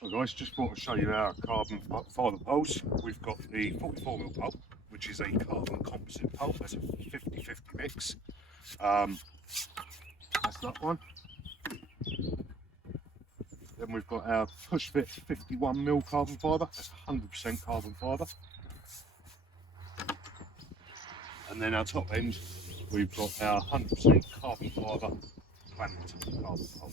Well guys, just thought I'd show you our carbon fibre poles. We've got the 44mm pole, which is a carbon composite pole. That's a 50-50 mix. That's that one. Then we've got our push fit 51mm carbon fibre. That's 100% carbon fibre. And then our top end, we've got our 100% carbon fibre clamped carbon pole.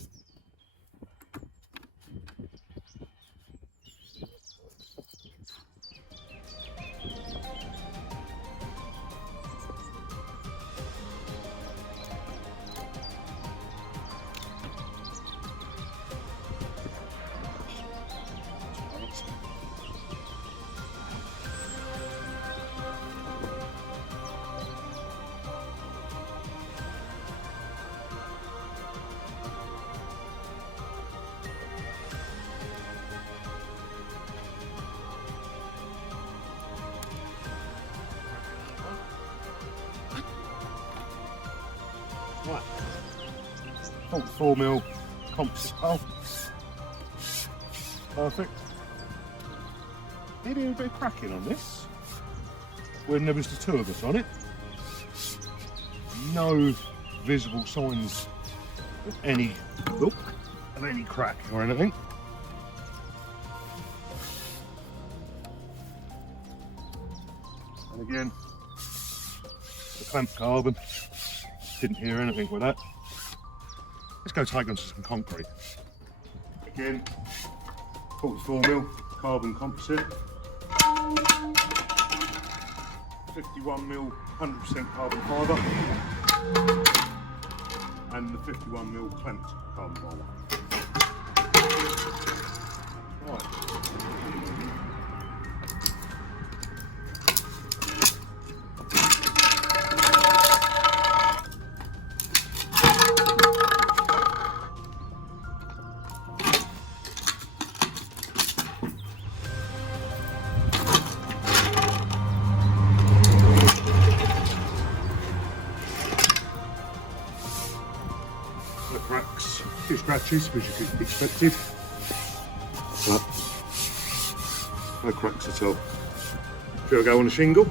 Right, 44mm composite pole. Perfect. Needing a bit of cracking on this when there was the two of us on it. No visible signs of any crack or anything. And again, the clamped carbon. Didn't hear anything with that. Let's go take on some concrete. Again, 44mm carbon composite, 51mm 100% carbon fibre, and the 51mm clamped carbon fibre. Right. The cracks, a few scratches, which you could expected, but no cracks at all. Shall I go on a shingle?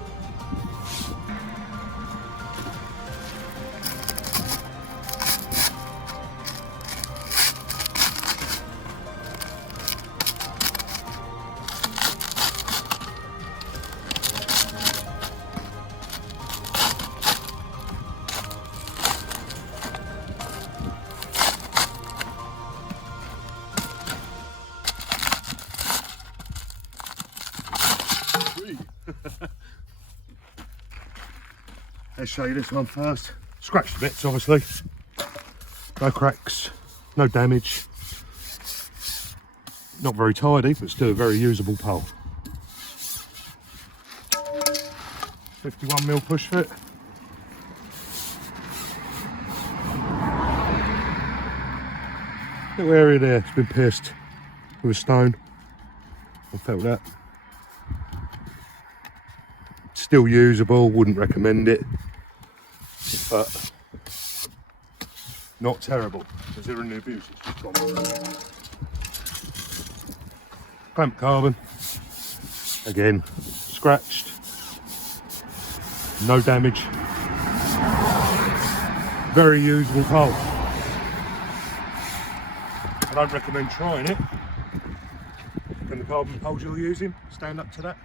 Let's show you this one first. Scratched the bits, obviously. No cracks, no damage. Not very tidy, but still a very usable pole. 51mm push fit. Little area there, it's been pierced with a stone. I felt that. Still usable, wouldn't recommend it, but not terrible, considering the abuse it's got. Clamped carbon, again, scratched, no damage, very usable pole. I don't recommend trying it. Can the carbon poles you're using stand up to that?